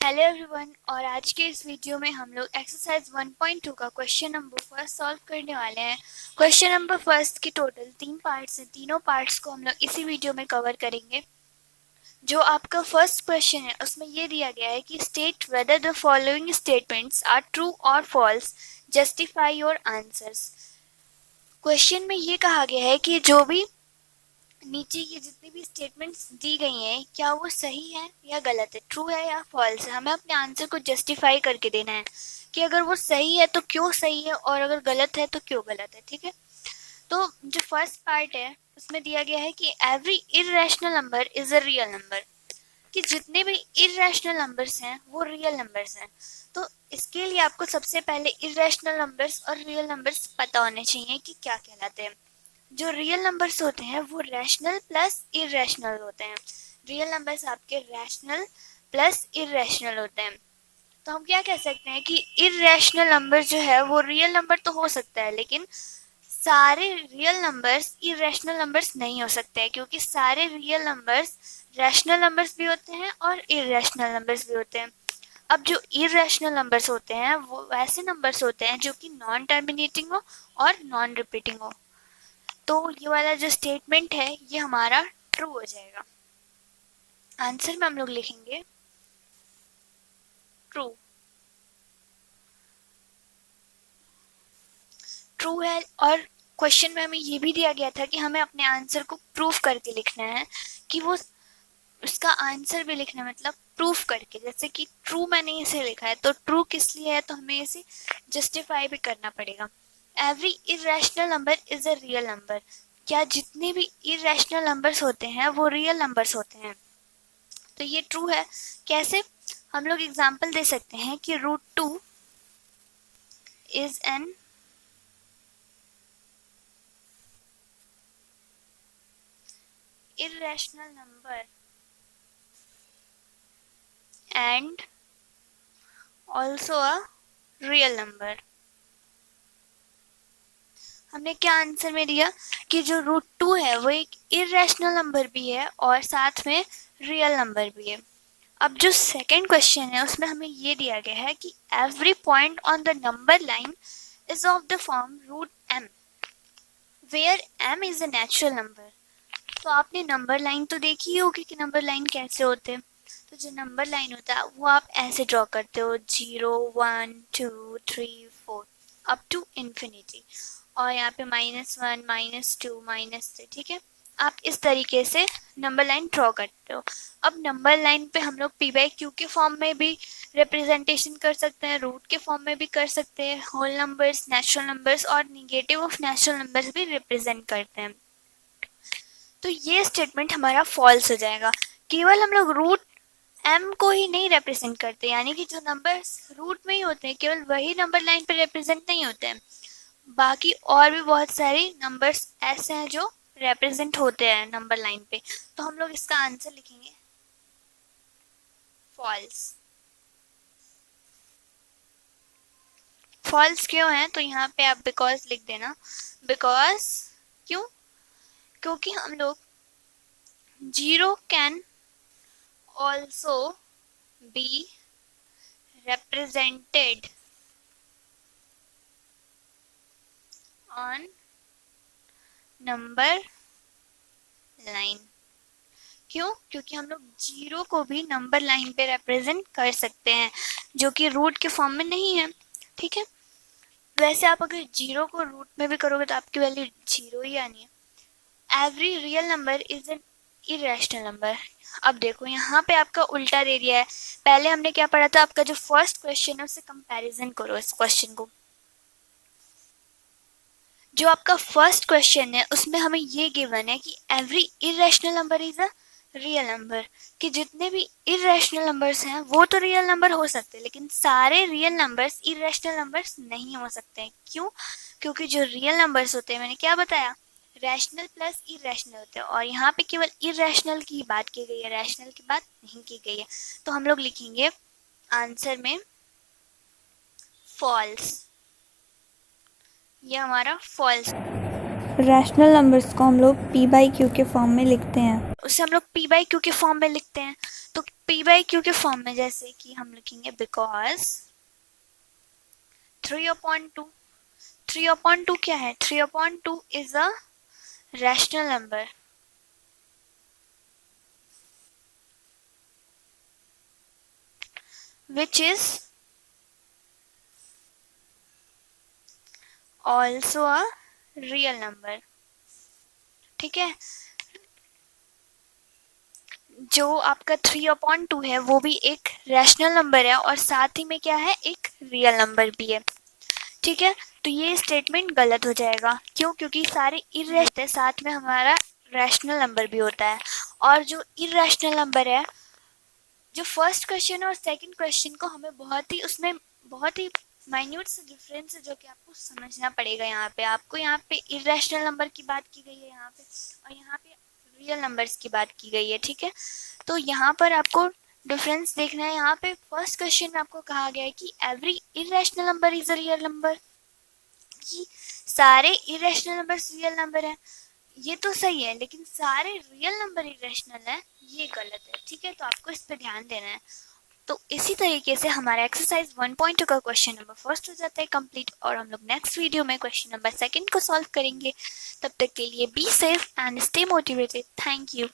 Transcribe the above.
Hello everyone, और आज के इस वीडियो में हम लोग एक्सरसाइज 1.2 का क्वेश्चन नंबर फर्स्ट सॉल्व करने वाले हैं। क्वेश्चन नंबर फर्स्ट की टोटल 3 पार्ट्स हैं। तीनों पार्ट्स को हम लोग इसी वीडियो में कवर करेंगे। जो आपका फर्स्ट क्वेश्चन है उसमें ये दिया गया है कि state whether the following statements are true or false, justify your answers. Question में ये कहा गया है कि जो भी नीचे की जितनी भी स्टेटमेंट्स दी गई हैं क्या वो सही है या गलत है, ट्रू है या फॉल्स है। हमें अपने आंसर को जस्टिफाई करके देना है कि अगर वो सही है तो क्यों सही है और अगर गलत है तो क्यों गलत है। ठीक है, तो जो फर्स्ट पार्ट है उसमें दिया गया है कि every irrational number is a real number, कि जितने भी इरेशनल नंबर्स हैं वो रियल नंबर्स हैं। तो इसके लिए आपको सबसे पहले इरेशनल नंबर्स और रियल नंबर्स पता होने चाहिए कि क्या कहलाते हैं। जो रियल नंबर्स होते हैं वो रैशनल प्लस इरेशनल होते हैं। रियल नंबर्स आपके रैशनल प्लस इरेशनल होते हैं। तो हम क्या कह सकते हैं कि इरेशनल नंबर जो है वो रियल नंबर तो हो सकता है, लेकिन सारे रियल नंबर्स इरेशनल नंबर्स नहीं हो सकते हैं, क्योंकि सारे रियल नंबर्स रैशनल नंबर्स भी होते हैं और इरेशनल नंबर्स भी होते हैं। अब जो इरेशनल नंबर्स होते हैं वो वैसे नंबर्स होते हैं जो कि नॉन टर्मिनेटिंग हो और नॉन रिपीटिंग हो। तो ये वाला जो स्टेटमेंट है ये हमारा ट्रू हो जाएगा। आंसर में हम लोग लिखेंगे ट्रू। ट्रू है। और क्वेश्चन में हमें ये भी दिया गया था कि हमें अपने आंसर को प्रूफ करके लिखना है, कि वो उसका आंसर भी लिखना है, मतलब प्रूफ करके। जैसे कि ट्रू मैंने इसे लिखा है तो ट्रू किस लिए है, तो हमें इसे जस्टिफाई भी करना पड़ेगा। Every irrational number is a real number, क्या जितने भी इरेशनल नंबर्स होते हैं वो रियल नंबर्स होते हैं। तो ये ट्रू है। कैसे, हम लोग एग्जांपल दे सकते हैं कि √2 is an irrational number and also a real number। हमने क्या आंसर में दिया कि जो √2 है वो एक इरेशनल नंबर भी है और साथ में रियल नंबर भी है। अब जो सेकंड क्वेश्चन है उसमें हमें ये दिया गया है कि every point on the number line is of the form √m where m is a natural number. तो आपने नंबर लाइन तो देखी होगी कि नंबर लाइन कैसे होते हैं। तो जो नंबर लाइन होता है वो आप ऐसे ड्रॉ करते हो 0 1 2 3 4 अप टू इन्फिनिटी, और यहाँ पे -1 -2 -3। ठीक है, आप इस तरीके से नंबर लाइन ड्रॉ करते हो। अब नंबर लाइन पे हम लोग p/q के फॉर्म में भी रिप्रेजेंटेशन कर सकते हैं, रूट के फॉर्म में भी कर सकते हैं, होल नंबर्स, नेचुरल नंबर्स और निगेटिव ऑफ नेचुरल नंबर्स भी रिप्रेजेंट करते हैं। तो ये स्टेटमेंट हमारा फॉल्स हो जाएगा। केवल हम लोग √m को ही नहीं रिप्रेजेंट करते, यानी कि जो नंबर्स रूट में ही होते हैं केवल वही नंबर लाइन पर रिप्रेजेंट नहीं होते हैं। बाकी और भी बहुत सारे नंबर्स ऐसे हैं जो रिप्रेजेंट होते हैं नंबर लाइन पे। तो हम लोग इसका आंसर लिखेंगे फॉल्स। फॉल्स क्यों है, तो यहाँ पे आप बिकॉज लिख देना। बिकॉज क्यों, क्योंकि हम लोग 0 can also be represented on number line. क्यों, क्योंकि हम लोग 0 को भी नंबर लाइन पे रिप्रेजेंट कर सकते हैं जो कि रूट के फॉर्म में नहीं है। ठीक है, वैसे आप अगर 0 को रूट में भी करोगे तो आपकी वैल्यू 0 ही आनी है। Every real number is an irrational number. अब देखो यहाँ पे आपका उल्टा दे दिया है। पहले हमने क्या पढ़ा था, आपका जो फर्स्ट क्वेश्चन है उससे कंपैरिजन करो इस क्वेश्चन को। जो आपका फर्स्ट क्वेश्चन है उसमें हमें ये गिवन है कि every irrational number is a real number, कि जितने भी इरेशनल नंबर्स हैं वो तो रियल नंबर हो सकते हैं, लेकिन सारे रियल नंबर्स इरेशनल नंबर्स नहीं हो सकते हैं। क्यों, क्योंकि जो रियल नंबर्स होते हैं, मैंने क्या बताया, रैशनल प्लस इरेशनल होते हैं, और यहाँ पे केवल इरेशनल की बात की गई है, रैशनल की बात नहीं की गई है। तो हम लोग लिखेंगे आंसर में फॉल्स। ये हमारा फॉल्स। रैशनल नंबर्स को हम लोग p बाई क्यू के फॉर्म में लिखते हैं? उसे हम लोग p बाई क्यू के फॉर्म में लिखते हैं। तो p बाई क्यू के फॉर्म में जैसे कि हम लिखेंगे बिकॉज 3/2। 3/2 क्या है? 3/2 is a rational number which is also a real number। ठीक है, जो आपका 3/2 है वो भी एक रैशनल नंबर है और साथ ही में क्या है, एक रियल नंबर भी है। ठीक है, तो ये स्टेटमेंट गलत हो जाएगा। क्यों? क्योंकि सारे इर्रेशनल साथ में हमारा रैशनल नंबर भी होता है, और जो इर्रेशनल नंबर है, जो फर्स्ट क्वेश्चन और सेकंड क्वेश्चन को हमें उसमें बहुत ही माइन्यूट से डिफरेंस है जो कि आपको समझना पड़ेगा। यहाँ पे इर्रेशनल नंबर की बात की गई है यहाँ पे, और यहाँ पे रियल नंबर्स की बात की गई है। ठीक है, तो यहाँ पर आपको डिफरेंस देखना है। यहाँ पे फर्स्ट क्वेश्चन में आपको कहा गया है कि every irrational number is a real number, कि सारे इरेशनल नंबर्स रियल नंबर है। ये तो सही है, लेकिन सारे रियल नंबर इरेशनल है, ये गलत है। ठीक है, तो आपको इस पर ध्यान देना है। तो इसी तरीके से हमारा एक्सरसाइज 1.2 का क्वेश्चन नंबर फर्स्ट हो जाता है कंप्लीट, और हम लोग नेक्स्ट वीडियो में क्वेश्चन नंबर सेकंड को सॉल्व करेंगे। तब तक के लिए be safe and stay motivated. Thank you.